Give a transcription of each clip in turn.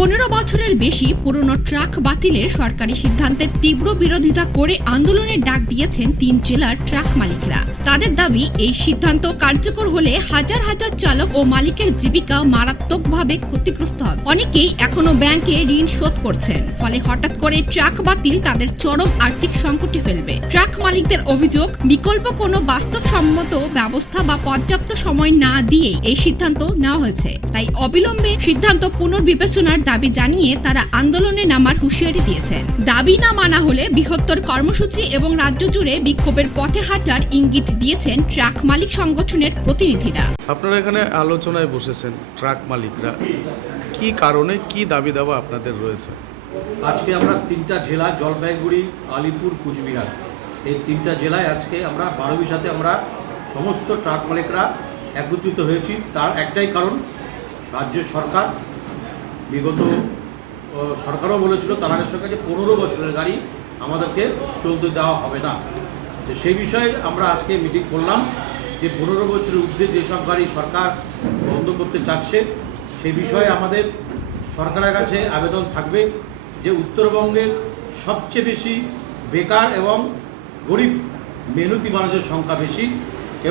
15 বছরের বেশি পুরনো ট্রাক বাতিলের সরকারি সিদ্ধান্তের তীব্র বিরোধিতা করে আন্দোলনের ডাক দিয়েছেন 3 জেলার ট্রাক মালিকরা। তাদের দাবি, এই সিদ্ধান্ত কার্যকর হলে হাজার হাজার চালক ও মালিকের জীবিকা মারাত্মকভাবে ক্ষতিগ্রস্ত হবে। অনেকেই এখনো ব্যাংকে ঋণ শোধ করছেন, ফলে হঠাৎ করে ট্রাক বাতিল তাদের চরম আর্থিক সংকটে ফেলবে। ট্রাক মালিকদের অভিযোগ, বিকল্প কোনো বাস্তবসম্মত ব্যবস্থা বা পর্যাপ্ত সময় না দিয়ে এই সিদ্ধান্ত নেওয়া হয়েছে। তাই অবিলম্বে সিদ্ধান্ত পুনর্বিবেচনার দাবি জানিয়ে তারা আন্দোলনে নামার হুঁশিয়ারি দিয়েছেন। দাবি না মানা হলে বৃহত্তর কর্মসূচি এবং রাজ্য জুড়ে বিক্ষোভের পথে হাঁটার ইঙ্গিত দিয়েছেন ট্রাক মালিক সংগঠনের প্রতিনিধিরা। আপনারা এখানে আলোচনায় বসেছেন ট্রাক মালিকরা, কি কারণে কি দাবি দাওয়া আপনাদের রয়েছে? আজকে আমরা 3টা জেলা, জলপাইগুড়ি, আলিপুর, কুচবিহার, এই 3টা জেলায় আজকে আমরা 12 সাথে আমরা সমস্ত ট্রাক মালিকরা একত্রিত হয়েছি। তার একটাই কারণ, রাজ্য সরকার বিগত সরকারও বলেছিল তার আগের সরকার যে 15 বছরের গাড়ি আমাদেরকে চলতে দেওয়া হবে না। তো সেই বিষয়ে আমরা আজকে মিটিং করলাম যে 15 বছরের ঊর্ধ্বে যেসব গাড়ি সরকার বন্ধ করতে চাচ্ছে সেই বিষয়ে আমাদের সরকারের কাছে আবেদন থাকবে যে উত্তরবঙ্গের সবচেয়ে বেশি বেকার এবং গরিব মেহনতি মানুষের সংখ্যা বেশি,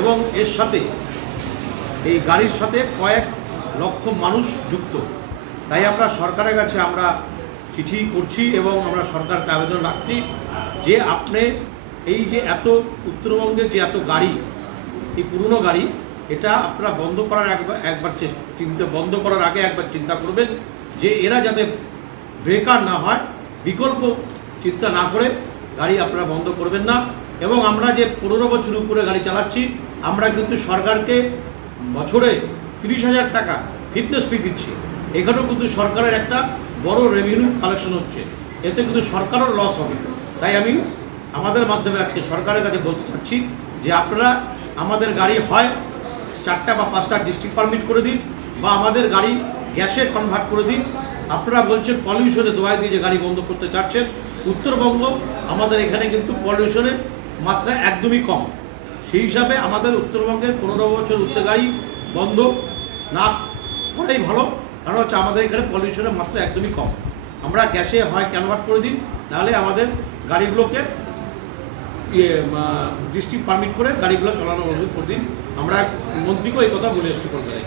এবং এর সাথে এই গাড়ির সাথে কয়েক লক্ষ মানুষ যুক্ত। তাই আমরা সরকারের কাছে আমরা চিঠি করছি এবং আমরা সরকারকে আবেদন রাখছি যে আপনি এই যে এত উত্তরবঙ্গের যে এত গাড়ি, এই পুরনো গাড়ি, এটা আপনারা বন্ধ করার বন্ধ করার আগে একবার চিন্তা করবেন যে এরা যাতে বেকার না হয়, বিকল্প চিন্তা না করে গাড়ি আপনারা বন্ধ করবেন না। এবং আমরা যে 15 বছর উপরে গাড়ি চালাচ্ছি, আমরা কিন্তু সরকারকে বছরে 30,000 টাকা ফিটনেস ফি দিচ্ছি। এখানেও কিন্তু সরকারের একটা বড় রেভিনিউ কালেকশন হচ্ছে, এতে কিন্তু সরকারও লস হবে। তাই আমি আমাদের মাধ্যমে আজকে সরকারের কাছে বলতে চাচ্ছি যে আপনারা আমাদের গাড়ি হয় 4টা বা 5টা ডিস্ট্রিক্ট পারমিট করে দিন, বা আমাদের গাড়ি গ্যাসে কনভার্ট করে দিন। আপনারা বলছেন পলিউশনে দোয়াই দিয়ে যে গাড়ি বন্ধ করতে চাচ্ছেন, উত্তরবঙ্গ আমাদের এখানে কিন্তু পলিউশনের মাত্রা একদমই কম। সেই হিসাবে আমাদের উত্তরবঙ্গের 15 বছর ঊর্ধ্বে গাড়ি বন্ধ না করাই ভালো, কারণ হচ্ছে আমাদের এখানে পলিউশনের মাত্রা একদমই কম। আমরা গ্যাসে হয় কনভার্ট করে দিন, নাহলে আমাদের গাড়িগুলোকে ডিস্ট্রিক্ট পারমিট করে গাড়িগুলো চালানো অনুরোধ করে দিন। আমরা মন্ত্রীকেও এই কথা বলে এসেছি কলকাতায়।